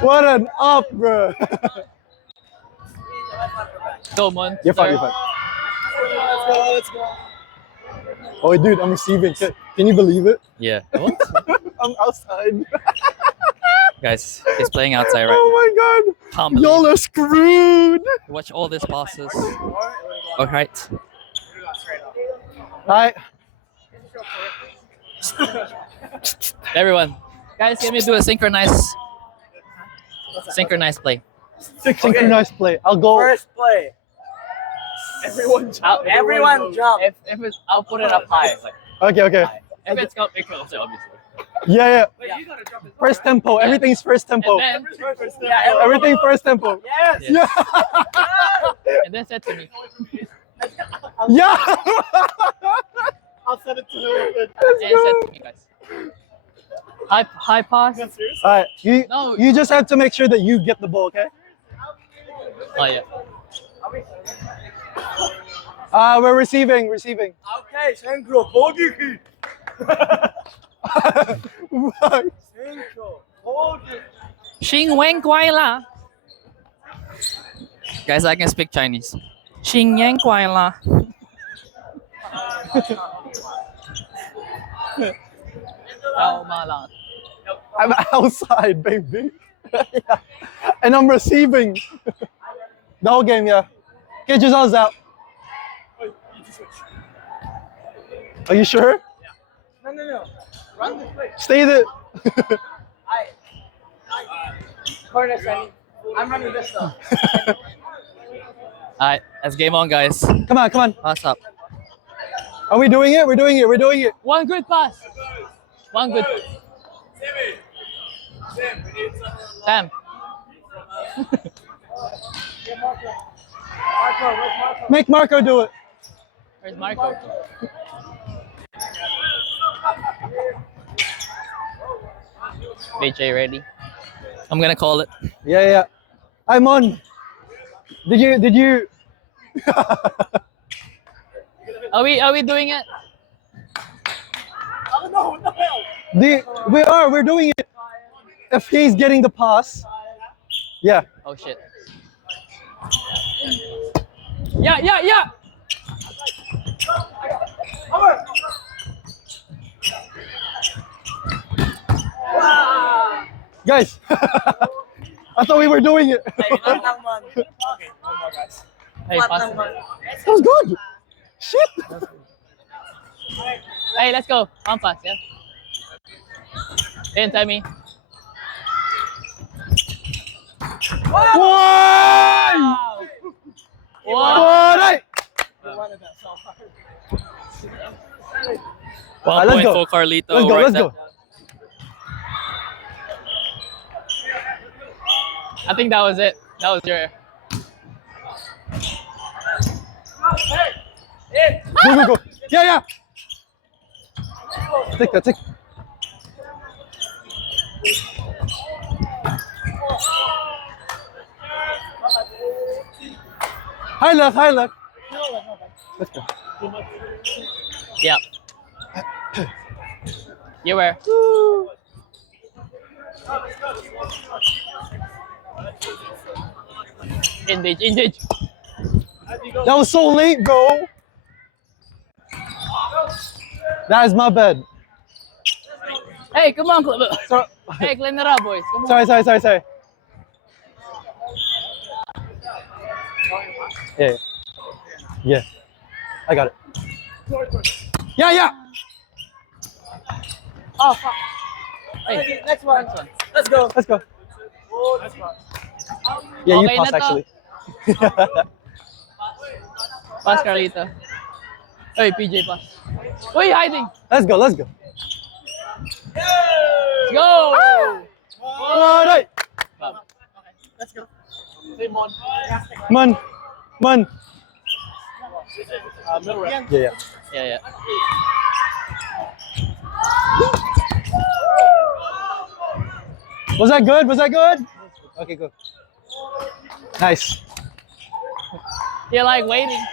What an up, bro. Go, Mon. You're fine, you're fine. Let's go. Oh, dude, I'm receiving. Can you believe it? Yeah. What? I'm outside. Guys, he's playing outside right Oh my god. now. Can't believe Y'all it. are screwed. Watch all these passes. Alright. Hi. Everyone. Guys, can we do a synchronized play? Synchronized play. I'll go. First play. Everyone jump. Everyone jump. If it's, I'll put it up high. Like, Okay. if it's it comes, obviously. Yeah. Wait, you gotta jump. First tempo. Everything's first tempo. And Everything first tempo. Yes. Yeah. then said to me. Yeah. I'll send it to him. And said to me, guys. High pass. Alright. No. You just have to make sure that you get the ball, okay? Oh yeah. We're receiving. Okay, Senkro, 거기. Senkro, 거기. Xing Wen Guai La. Guys, I can speak Chinese. Xing Yang Guai La. I'm outside, baby. Yeah. And I'm receiving. The whole game, yeah. Get yourselves out. Are you sure? No. Run this way. Stay there. Corner Sunny. I'm running this stuff. Alright, let's game on, guys. Come on. Pass up. Are we doing it? We're doing it. One good pass. One good. Sam. Make Marco do it. Where's Marco? BJ ready? I'm gonna call it. Yeah. I'm on. Did you? Are we doing it? No. We're doing it. If he's getting the pass. Yeah. Oh shit. Yeah. Guys. I thought we were doing it. Okay, one more guys. Hey, pass. That was good. Shit. Hey, let's go. One pass, yeah. In, Timmy. Why? Wow. One Let's point go. for Carlito. Let's right go. I think that was it. That was your. Go. Yeah. Take that. High left. Let's go. Yeah. You were. Engage. That was so late, bro. That is my bad. Hey, come on, So, hey, clean it up, boys. Come on. sorry. Yeah. I got it. Yeah. Oh, fuck. Hey, Next one. Let's go. Yeah, you Okay, pass na to. actually. Pass, Carlito. Hey, PJ, pass. Why are you hiding? Let's go. Let's go! Alright. Let's go. Man. Middle right. Yeah. Yeah. Was that good? Okay, good. Nice. You're like waiting.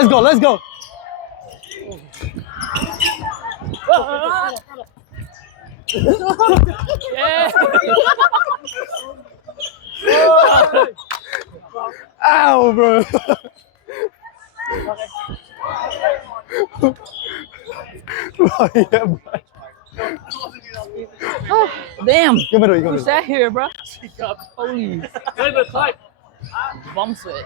Let's go, let's go. Yeah. Ow, bro. Oh, yeah, bro. Damn. Give it away, give Who's it away. that here, bro? Holy bum sweat.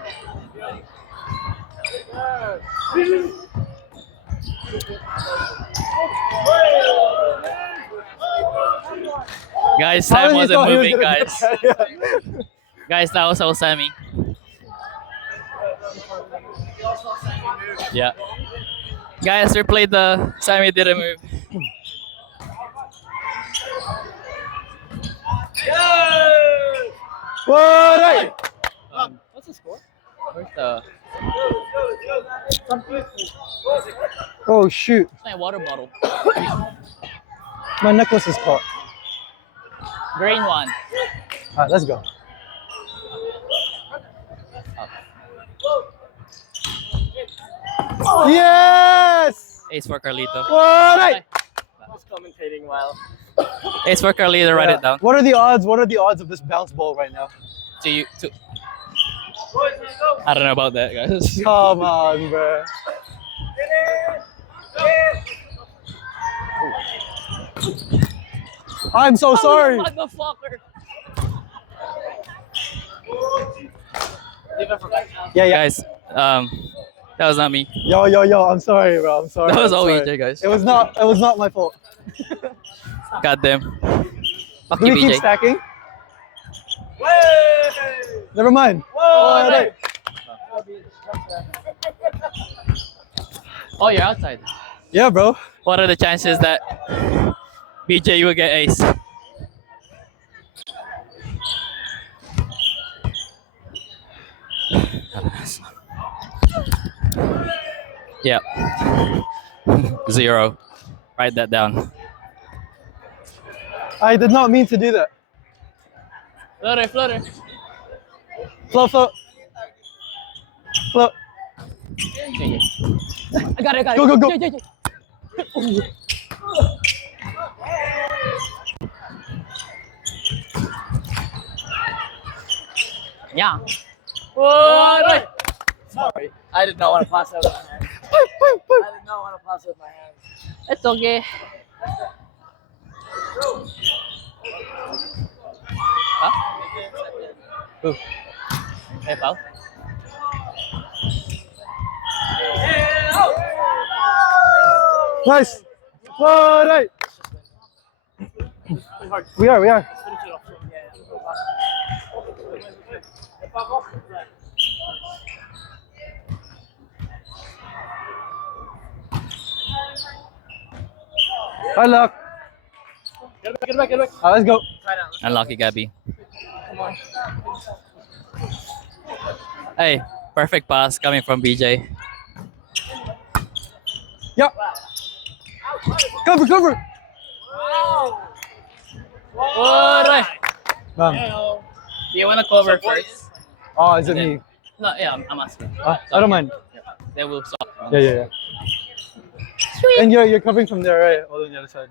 Guys, time How did you wasn't thought he was moving, gonna guys. get that? Yeah. Guys, that was all Sammy. Yeah. Guys, replayed the Sammy didn't move. Waray! What's the score? Where's the Oh shoot, my water bottle? my necklace is caught. Green one. Alright, let's go. Yes! Ace for Carlito. Waray! Just commentating while. Ace for Carlito, write it down. What are the odds? What are the odds of this bounce ball right now? To you, to. I don't know about that, guys. Come on, bro. I'm so sorry. Motherfucker. Yeah, yeah. Guys, that was not me. Yo, yo, yo. I'm sorry, bro. I'm sorry. That was I'm all sorry. EJ, guys. It was not my fault. Goddamn. Fuck Do you, we keep BJ. stacking? Never mind. Waray. Oh, you're outside. Yeah, bro. What are the chances that BJ you will get ace? Yep. 0. Write that down. I did not mean to do that. Flutter, flutter. Float, float. Float. I got it, Go, go, go. Yeah. What? Sorry. I did not want to pass out with my hands. I did not want to pass with my hands. It's okay. Huh? Who? Hey, pal. Nice. Waray. We are. Hi, luck. Get it back. Let's go. Try that. Unlucky, Gabby. Come on. Hey, perfect pass coming from BJ. Yeah. Cover. What? Bam. Do you want to cover first? Oh, is it me? No, yeah, I'm asking. I don't mind. Then we'll stop. Yeah. And you're covering from there, right? All on the other side.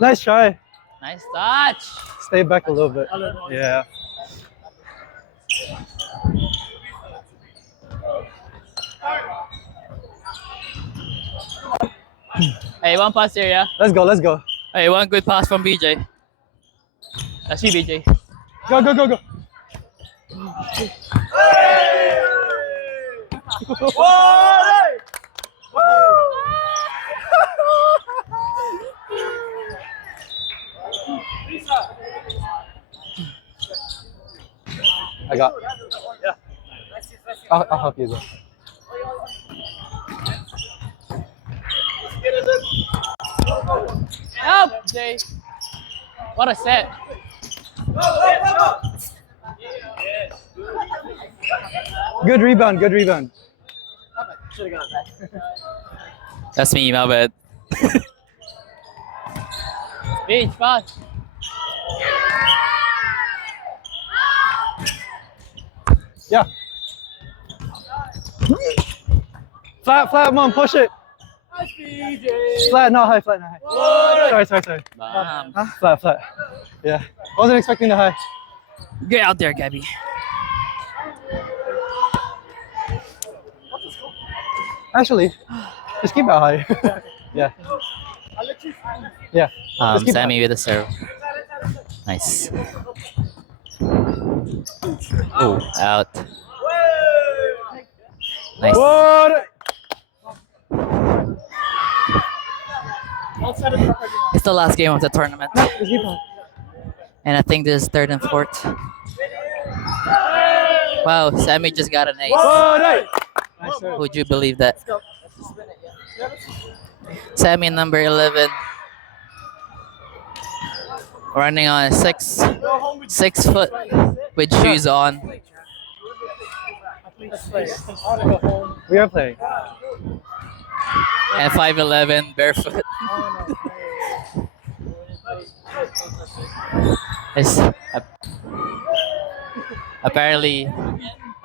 Nice try. Nice touch. Stay back a little bit. Yeah. Hey, one pass here, yeah? Let's go. Hey, one good pass from BJ. That's you, BJ. Go. I got. I'll help you though. Help, Jay. What a set. Good rebound. Should have got that. That's me, my bad. Beach, pass. Yeah. Flat, flat, mom, push it. Flat, not high, flat, not high. Sorry. Bam. Huh? Flat, flat. Yeah. Wasn't expecting the high. Get out there, Gabby. Actually, just keep it high. Yeah. Yeah. Just keep it Sammy with a serve. Nice. Oh, out. Nice. What? It's the last game of the tournament. Just keep it high. And I think this is third and fourth. Wow, Sammy just got an ace. Waray! Nice serve. Would you believe that? Sammy number 11. Running on 6 foot with shoes on. We are playing. And 5'11 barefoot. It's apparently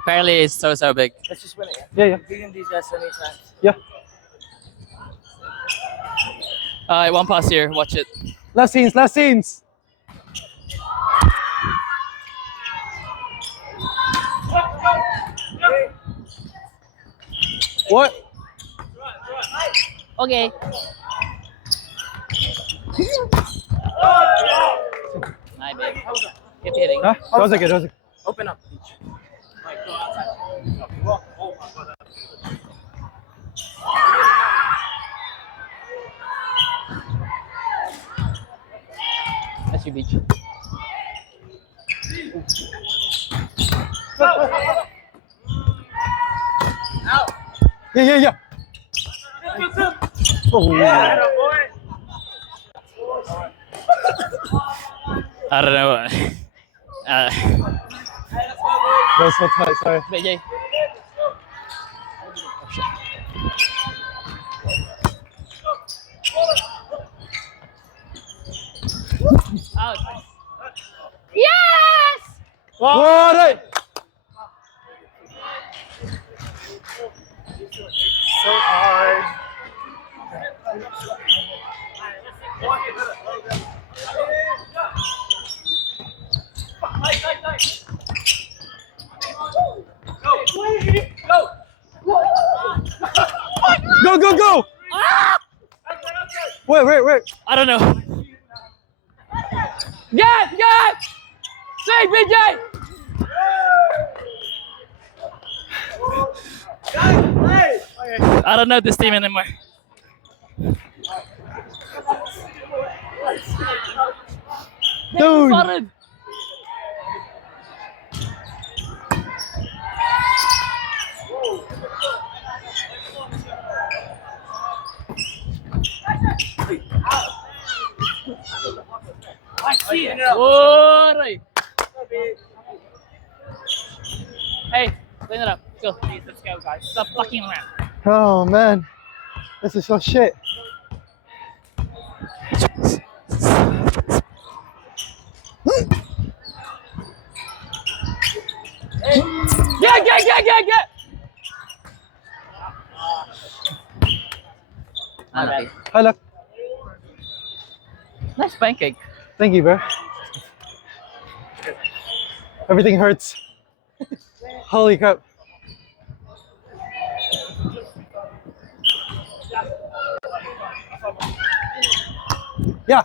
it's so big. Let's just win it. Yeah. Beating these guys so many times. Yeah. Alright, one pass here. Watch it. Last scenes. What? Okay. Hi, babe. Keep hitting. Huh? That was good. Open up. That's your beach. Yeah. Oh, yeah. I don't know. That was so tight, sorry. BJ. Out. Yes! Waray! So hard. Go! Wait. I don't know. Get! Say, BJ! I don't know this team anymore. Dude! Solid. Waray. Hey, clean it up. Go. Let's go, guys. Stop fucking around. Oh man, this is so shit. Get! Unlucky. Hi, look. Nice pancake. Thank you, bro. Everything hurts. Holy crap. Yeah.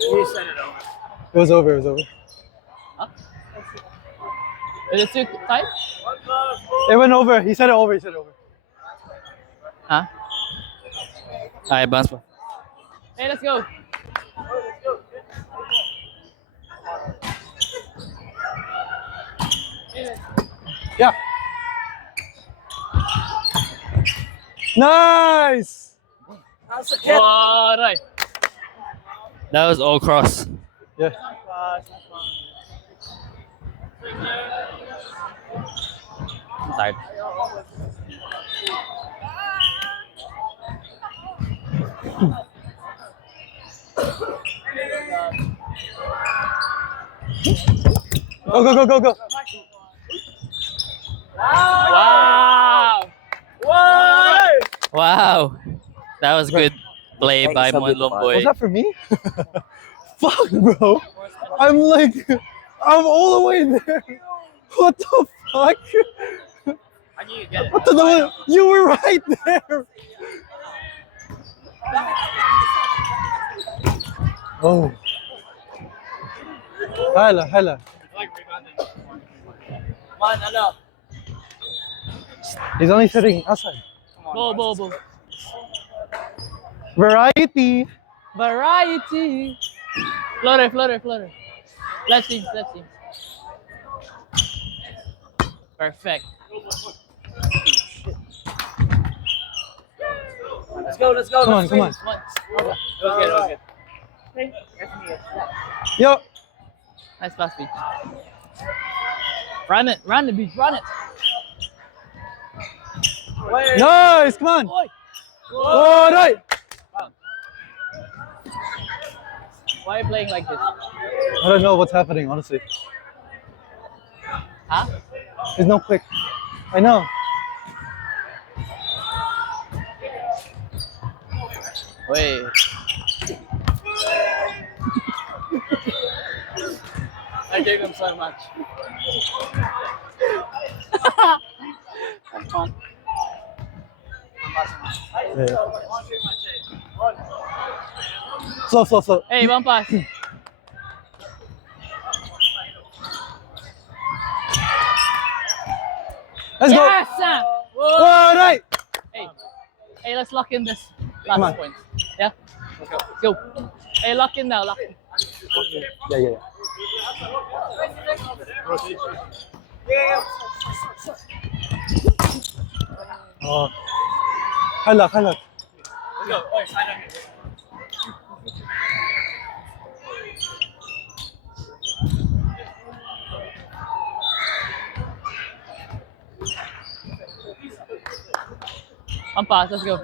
You said it over. It was over. Huh? Is it too tight? It went over. He said it over. Huh? Alright, bounce ball. Hey, let's go. Yeah. Nice. Waray. That was all cross. Yeah. I'm tired. Go, go, go, go, go. Wow! What? Wow. That was good play Thank by you so much, Monlong man. Boy. Was that for me? Fuck, bro. I'm like, I'm all the way there. What the fuck? I knew you'd get it. What the? You were right there. Oh. Hala, hala. Man, ano? He's only sitting outside. Bo. Variety. Variety. Floater. Let's see. Perfect. Let's go. Come on, come on. It was good. Yo. Nice pass, Beach. Run it, Beach, run it. Nice, come on. Oi. Oh, right. Why are you playing like this? I don't know what's happening, honestly. Huh? There's no click. I know. Wait. I gave him so much. Yeah. Slow. Hey, one pass. Let's go. Yes! Whoa. Oh, right. Hey, let's lock in this Come on. last point. Yeah? Let's go. Hey, lock in now, lock in. Yeah. Oh. Hala. Let's go. Oi, sign up here. One pass, let's go.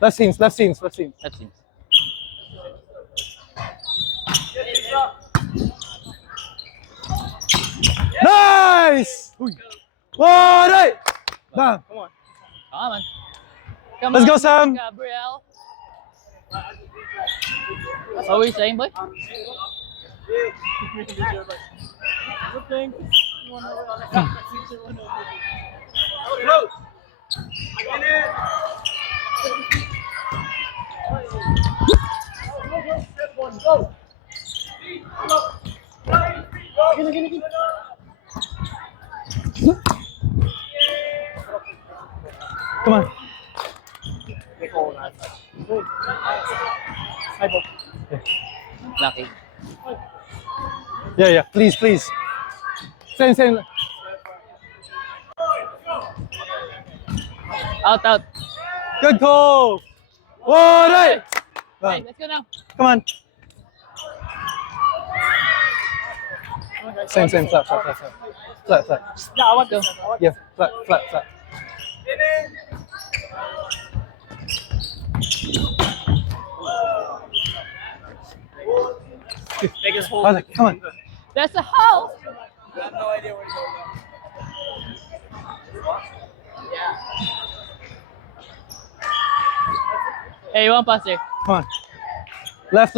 Left seams. Let's see. Nice. Oh, right. Bam. Come on. Let's go, Sam. Gabriel. What are we saying, boy? Come on. Lucky. Yeah. Please. Same. Out. Good call. Oh, right. Hey, let's go now. Come on. Same. Flat. No, I want to. Yeah, flat. Biggest hole. Hala, come on. There's a hole. I have no idea where to go. Yeah. Hey, one pass here. Come on. Left.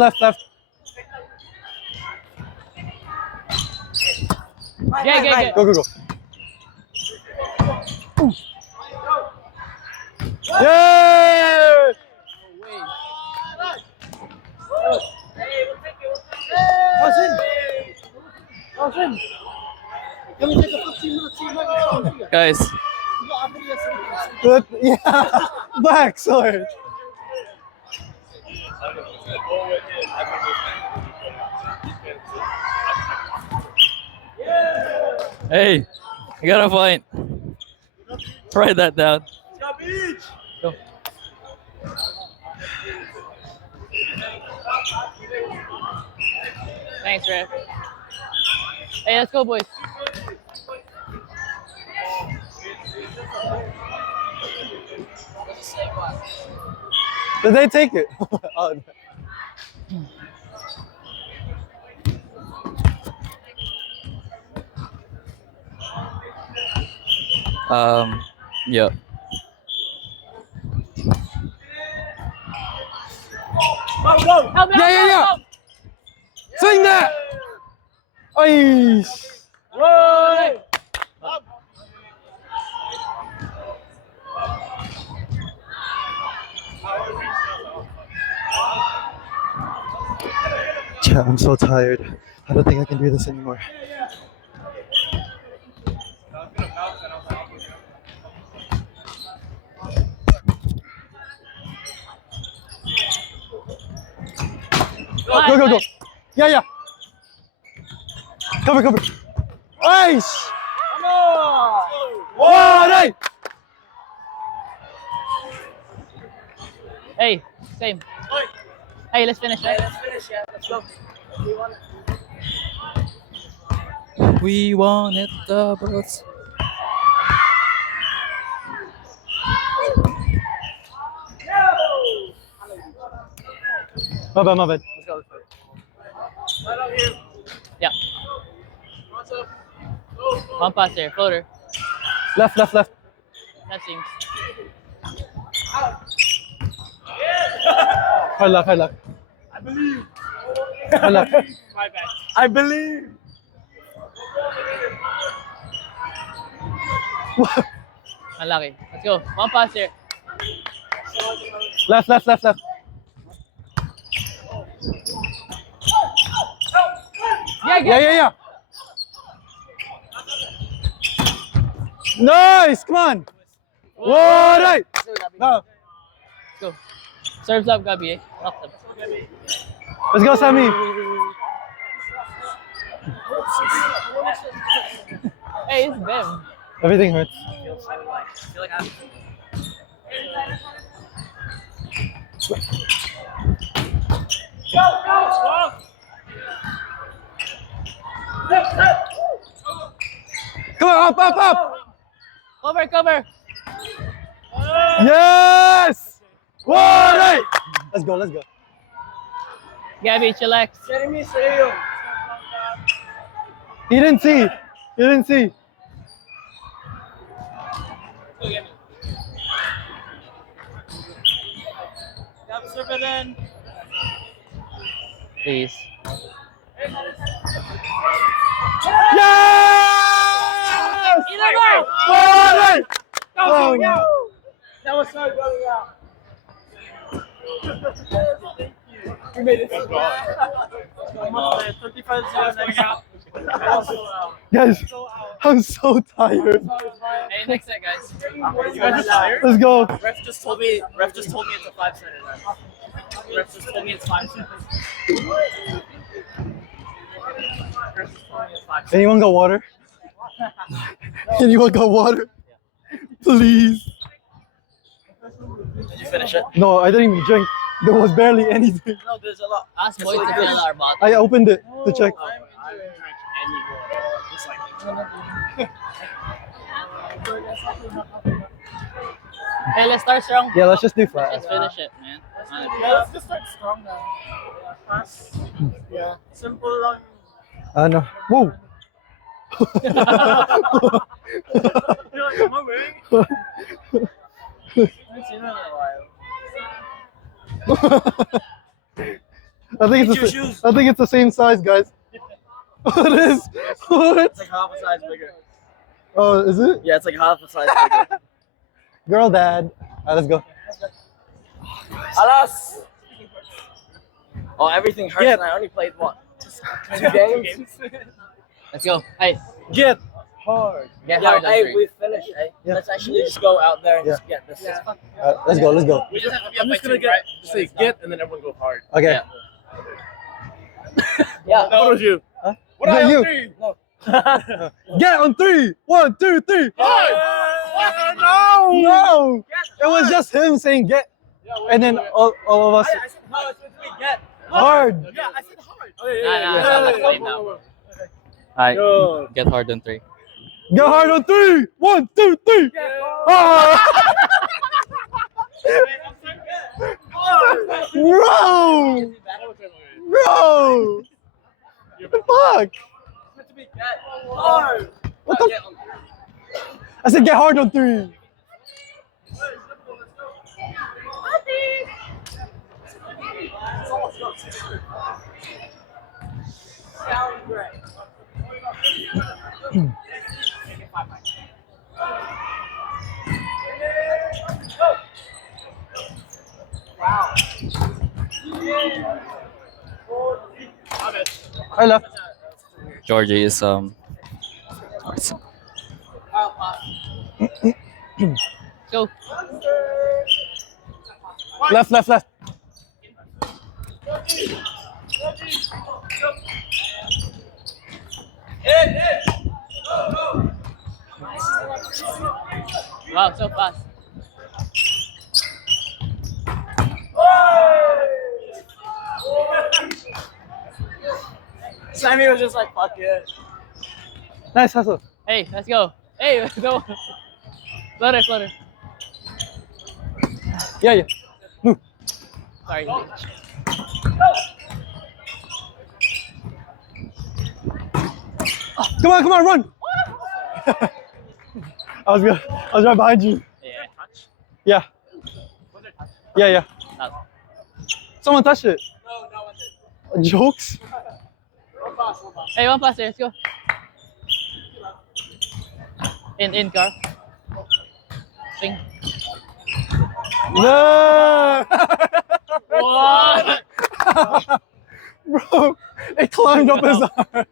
Get. Go. Ooh. Yeah! Guys, Good. Yeah. Back, sorry. hey, I got a point. Write that down. Go. Thanks, Ref. Hey, let's go, boys. Did they take it? Oh, no. Yeah. Help me, help me, Yeah. help! Swing that! Ay! Waray! Yeah, I'm so tired. I don't think I can do this anymore. Go. Yeah. Cover. Ice! Come on! Waray! Hey, same. Hey, let's finish, right? Let's finish, yeah. Let's go. We wanted the boats. My bad. Let's go. Right out here. Yeah. What's up? One pass there, floater. Left. That seems. Hard luck. I believe. Hard luck. My bad. I believe. Unlucky. Let's go. One pass there. Left. Yeah. Nice! Come on! Waray! No. Let's go. Serves up, Gabi, eh? Lock them. Let's go, Sammy. Hey, it's them. Everything hurts. I feel like I'm. Come on, up! Cover. Yes! Waray! Let's go. Gabi, chillax. Jeremy, serio. He didn't see. Please. Yes! Waray! Oh, no. That was so going out. We made it. 35 Guys, I'm so tired. Hey, next set, guys. You guys are tired? Let's go. Ref just told me it's a 5-setter then. Ref just told me it's 5 seconds. Anyone got water? Anyone got water? Please. Did you finish it? No, I didn't even drink. There was barely anything. No, there's a lot. Ask boys to fill our bottle. I opened it to check. I didn't drink any water. Just like Hey, let's start strong. Yeah, let's just do flat. Let's finish it, man. let's just start strong now. Fast. Yeah. Simple lang. I know. Whoa. You're like, am I wearing? I haven't seen that in a while. I think it's the same size, guys. What is? What? It's like half a size bigger. Oh, is it? Yeah, it's like half a size bigger. Girl, dad. Alright, let's go. Alas! Oh, everything hurts, Yeah. and I only played what? 2 games? Let's go. Hey, Get hard. get Yeah, hard on hey, three. we finished, eh? Yeah. Let's actually just go out there and Yeah. just get this. Let's go. We just have to be up by 2, right? Just say get, and then everyone go hard. Okay. Yeah. Yeah. What was you? Huh? What Yeah, are you. you? No. Get on 3. 1, 2, 3. No! It was just him saying get, and then all of us I said how it's we get. hard. Yeah, I said hard. Nah, let's play now. Alright, get hard on 3. Get hard on 3. 1, 2, 3. Ah! Bro! Bro! Fuck! Hard. What the? I said get hard on 3. I left. Georgie is Go. Left, left, left. Wow, so fast. Sammy was just like, fuck it. Nice hustle. Hey, let's go. Hey, let's go. Flutter, flutter. Yeah, yeah. Move. Sorry. Come on, run. I was right behind you. Yeah. Yeah. Yeah. No. Someone touched it. No one did. Jokes? Hey, one pass there. Let's go. In car. Swing. No! What? Bro, it climbed up his arm.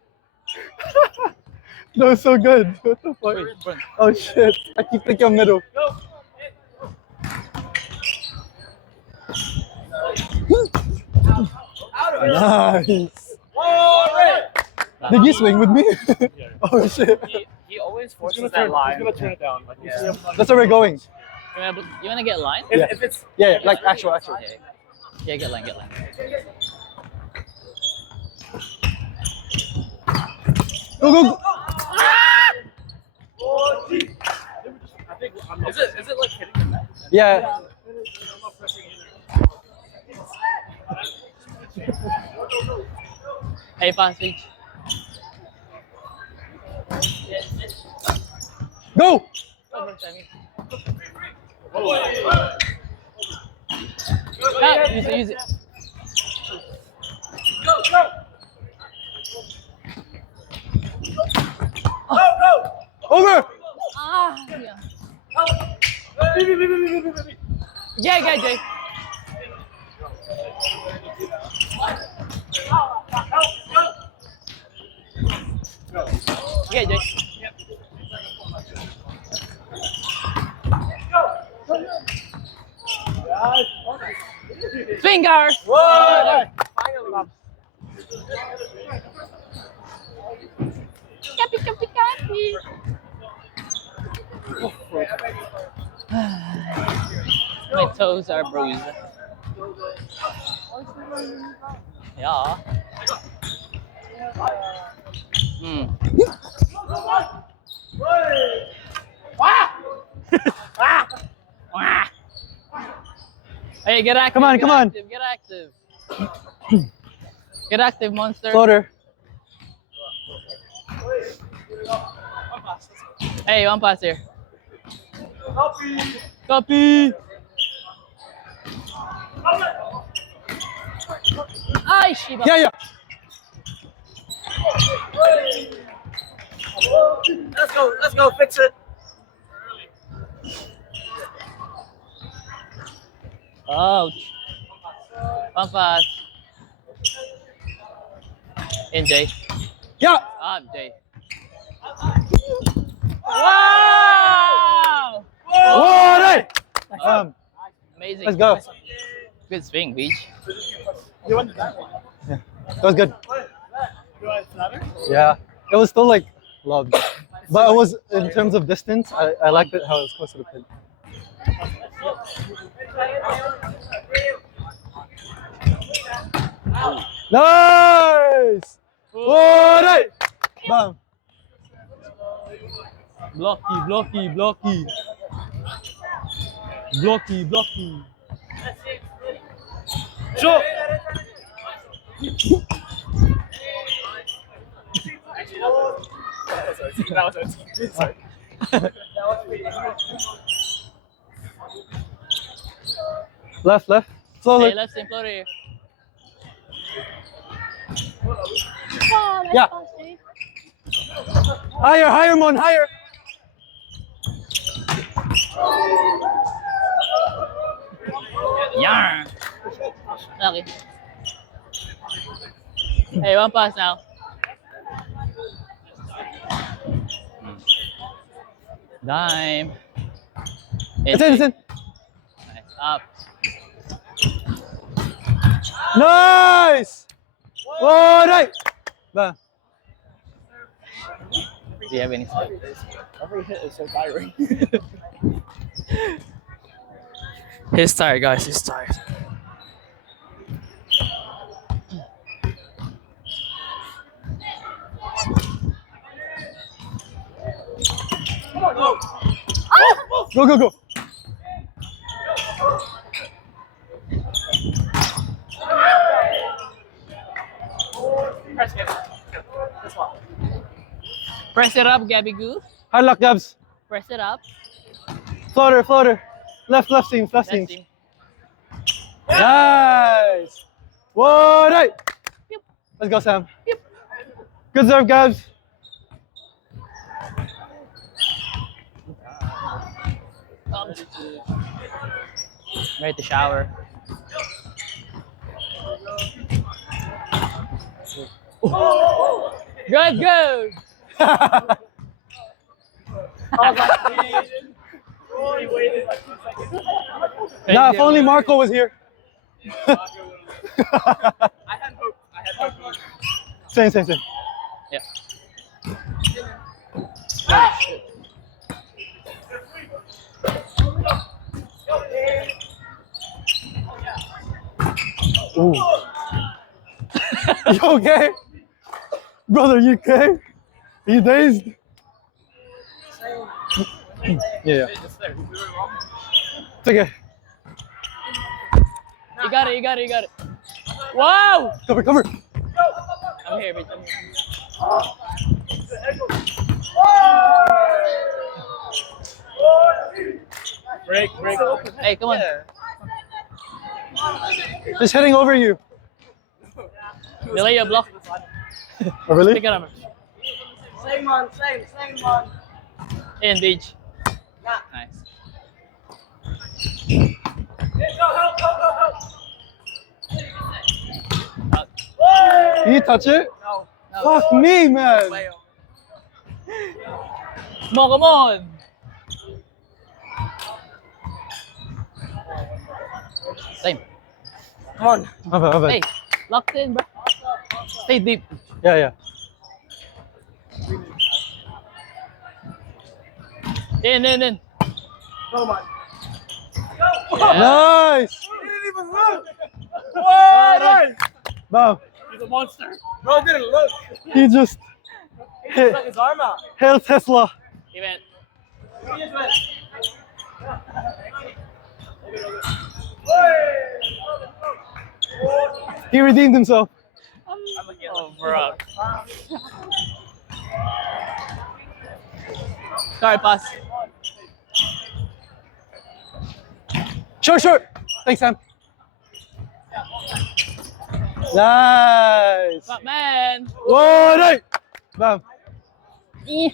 That was so good. What the fuck? Wait, run. Oh shit. I keep thinking middle. Nice. Did you swing with me? Oh shit. He always forces that line. He's gonna turn it down. Like, yeah. That's where we're going. You wanna get line? If it's Yeah, like actual. Yeah, get line. Go. is it like hitting the net? Yeah. Hey, fast reach. Go! Use it. Over! Ah, yeah. Yeah, Jay. Yeah, Jay. Finger. What? Capi. My toes are bruised. Yeah. Hey, get active. Come on. Get active. Get active, monster. Floater. Hey, one pass here. Copy. Ay, Shiba. Yeah. Let's go, fix it. Ouch. One pass. In, Jay. Yeah. Jay. Wow! Waray! Amazing. Let's go. Good swing, Beach. You want that one? Yeah. That was good. You want another? Yeah. It was still like loved. But it was, in terms of distance, I liked it how it was close to the pin. Nice! Waray! Bam! Blocky. Sure. That was it. Sorry. Left, left. Slowly. Hey, let's team floater here. Yeah. Higher, higher, Mon, higher. Yarn. Okay. Hey, one pass now. Dime. It's in, it's in. Nice. Up. Nice! Waray! Bam. Do you have any stuff? Every hit is so tiring. He's tired, guys. He's tired. Go, go, go. Press it up, Gabby Goo. Hard luck, Gabs. Press it up. Floater, floater. Left, left seam, left Left seam. team. Nice! Waray! Let's go, Sam. Good serve, Gabs. Ready to shower. Good, good. Nah, if only Marco was here. I had hope. Same, same, same. Yeah. Ooh. You okay? Brother, you okay? Are you dazed? Yeah. It's okay. You got it, you got it, you got it. Wow! Cover, cover. I'm here, bitch. I'm here. Break. Hey, come on. Just heading over you. Delay your block. Oh, really? Pick it up. Same one. Engage. Nice. Can you touch it? No. Fuck me, man. Come on, come on. Same. Come on. My bad, my bad. Hey, locked in, bro. Stay deep. Yeah, yeah. In. Come on. Nice! He didn't even look. Bam. He's a monster. Bro didn't look. He just He hit. stuck his arm out. Hail Tesla. Event. He just went. He redeemed himself. Oh, bro. Sorry, pass. Short. Thanks, Sam. Nice. But man. Waray! Bam. Eh.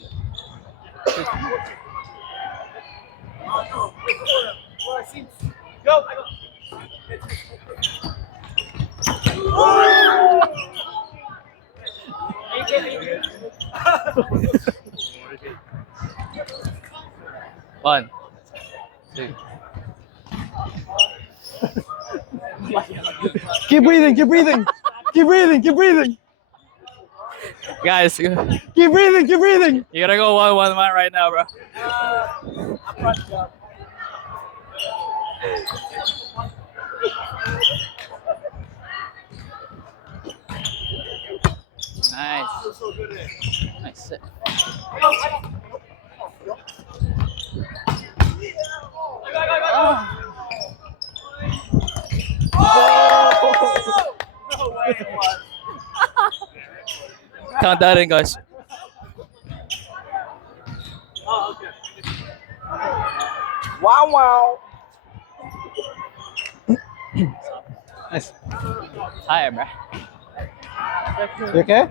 Go. One. Two. Keep breathing, keep breathing. Keep breathing, keep breathing. Guys, you Keep breathing, keep breathing. gotta go 1-1 man right now, bro. Nice. Nice sit. No way it was. Count that in, guys. Oh, okay. Wow, wow. Nice. Hi, bro. You okay?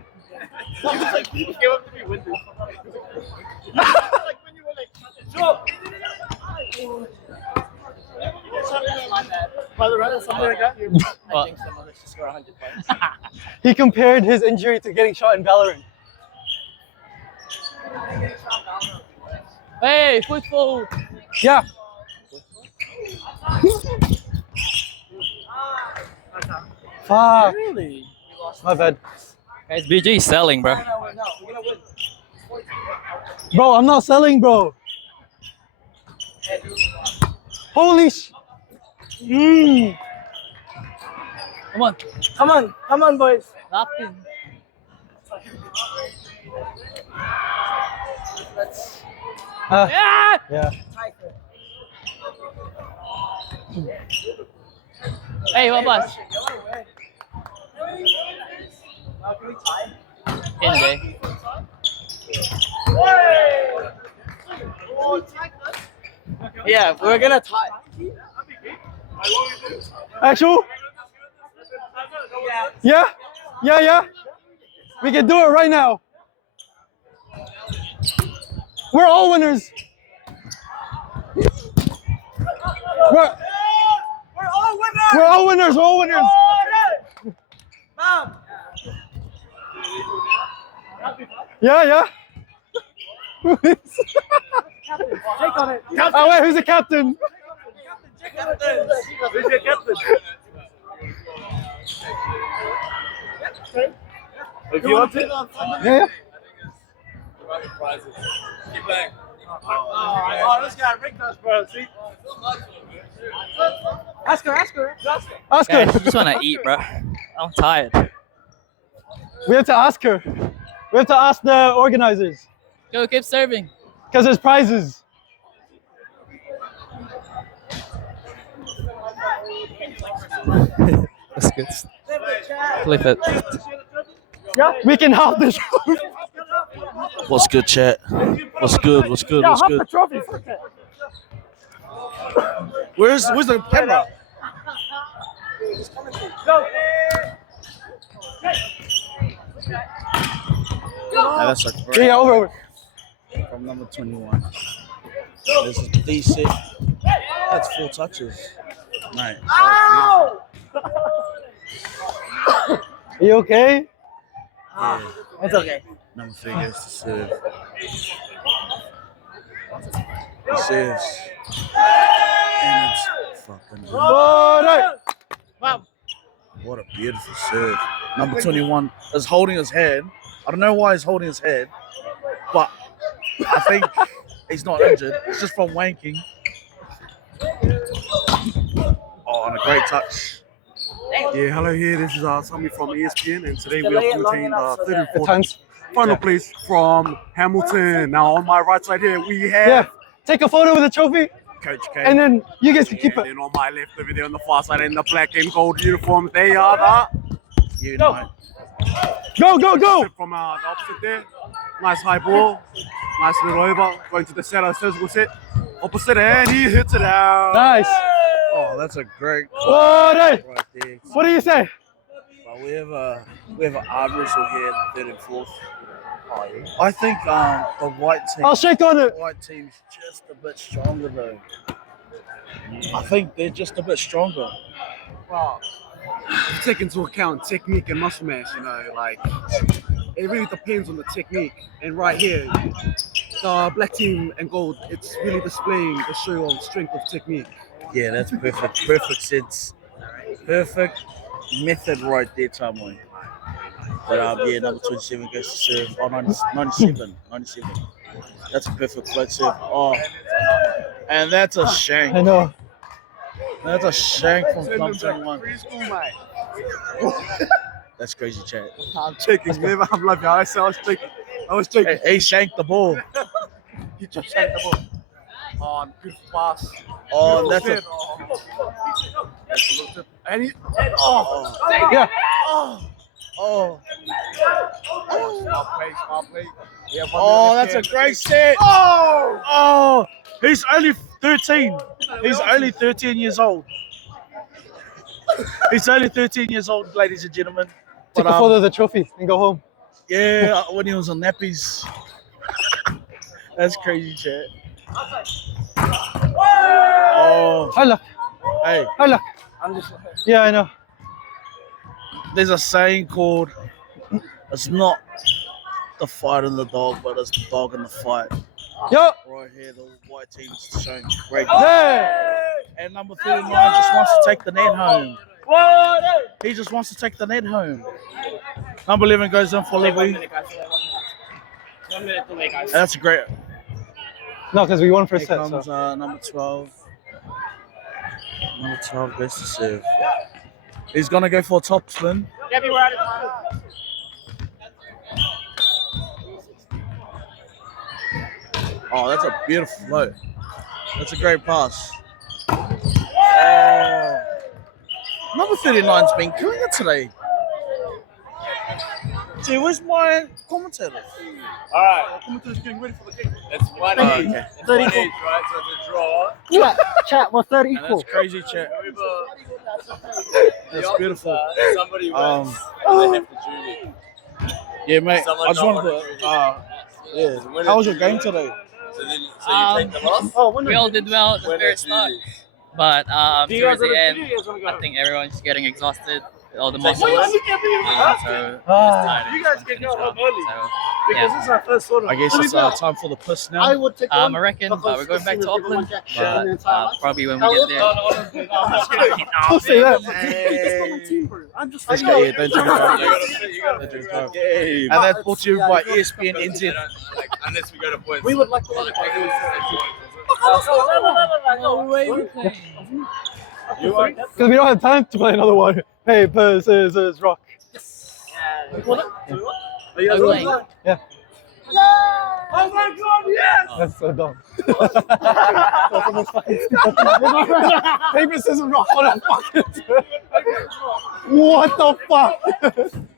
He came up to me with this. Like when you were like, drop. By the run or something like that? What? I think someone should score 100 points. He compared his injury to getting shot in Valorant. Hey, football. Yeah. Fuck. Really? My bad. Guys, BJ is selling, bro. No, we're not. We're gonna win. Bro, I'm not selling, bro. Holy sh... Mmm. Come on. Come on, boys. Locked in. Yeah! Yeah. Hey, what pass? Hindi. Yeah, we're gonna tie. Actual? Yeah? Yeah, yeah. We can do it right now. We're all winners. We're all winners. we're all winners. We're all winners. Mom. Yeah, yeah. Take on it. Oh, wait, who's the captain? Captain. Who's your captain? If you want to. Yeah, yeah. Oh, this guy rigged us, bro. See? Ask her. Ask her. Guys, I just want to eat, bro. I'm tired. We have to ask her. We have to ask the organizers. Go, keep serving. Because there's prizes. That's good. Flip it. Yeah, we can have the trophy. What's good, chat? What's good? What's good? What's good? Trophy. Fuck it. Where's the camera? That's a great Yeah, over. from number 21. This is decent. That's 4 touches. Nice. Are you okay? Yeah. It's okay. Number 3 goes to serve. He serves. And it's fucking good. Waray. What a beautiful serve. Number 21 is holding his head. I don't know why he's holding his head, but I think he's not injured. It's just from wanking. Oh, and a great touch. Yeah, hello here. This is Tommy from ESPN, and today we are commenting third and The fourth times. final place from Hamilton. Now on my right side here we have Yeah. Take a photo with the trophy, Coach K. and then you guys can keep and it. then on my left over there on the far side in the black and gold uniform, they are You Go. know. Go, the go. from the opposite there. Nice high ball, nice little over, going to the center, physical set, opposite, and he hits it out. Nice. Oh, that's a great Waray. right there. What do you say? But we have an arm wrestle here, third and fourth. I think the white team. I'll shake on it. The white team's just a bit stronger though. I think they're just a bit stronger. Well, take into account technique and muscle mass, you know, like it really depends on the technique. And right here, the black team and gold, it's really displaying the show of strength of technique. Yeah, that's perfect. Perfect sense. Perfect method right there, Tamoi. But yeah, number 27 goes to serve. Oh, 97. That's a perfect float serve. Oh, and that's a shank. I know. That's a shank from number 21. That's crazy, chat. I'm checking, man. I'm like, I was checking. Hey, he shanked the ball. He just shanked the ball. Oh, beautiful pass. Oh, that's a. And he, Yeah. Oh, small play. Yeah, oh, that's a great set. Oh, he's only 13. He's only 13 years old. He's only 13 years old, ladies and gentlemen. Take a photo of the trophy and go home. Yeah, when he was on nappies. That's crazy, chat. Oh, Hi, look. hey, Hi, look. Yeah, I know. there's a saying called, it's not the fight in the dog, but it's the dog in the fight. Yo. Right here, the white team's showing great. Hey. And number 39 just wants to take the net home. He just wants to take the net home. Number 11 goes in for Libby. And that's a great. No, because we won Here first set. comes So. number 12. Number 12 goes to serve. He's going to go for a top spin. Oh, that's a beautiful float. That's a great pass. Oh. Number 39's been killing it today. Gee, where's my commentator? Alright. Commentator's getting ready for the kick. It's 1 Oh, each. okay. It's 1 each, right? So it's a draw. Chat, we're 30 And that's crazy, chat. That's beautiful. Somebody wins. And they have to jury. Yeah, mate. Someone I just not wanted won to. Yeah. How was your game today? So you take the loss? Oh, We all did well at the very start, but Do you towards guys the want end, to do? You guys want to go? I think everyone's getting exhausted. All the Take muscles. the loss? So Ah. You guys can go home early. So, Because yeah. this is our first sort of. I guess it's time for the piss now. I would take I one. reckon, but we're going back to Auckland. Yeah. But probably when we get there. Don't say that. I'm just Let's go. Yeah, don't drink and drive. And that's brought to you by ESPN NZ. Unless we go to points. We would like to No way we play. Because we don't have time to play another one. Paper, scissors, rock. Are you guys Ugly. ready? Yeah. Oh my god, yes! That's so dumb. That's the most fucking stupid. Paper, scissors, rock. What the fuck?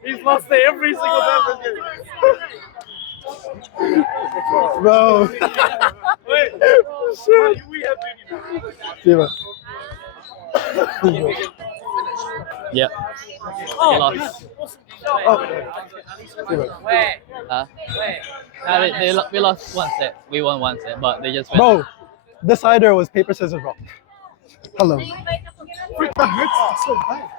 He's lost there every single time. Bro. Wait, Shit. we have been. See, man. Yep. They lost. We lost one set. We won one set, but they just went. Bro, decider was paper, scissors, rock. Hello. Freak, that hurts so bad.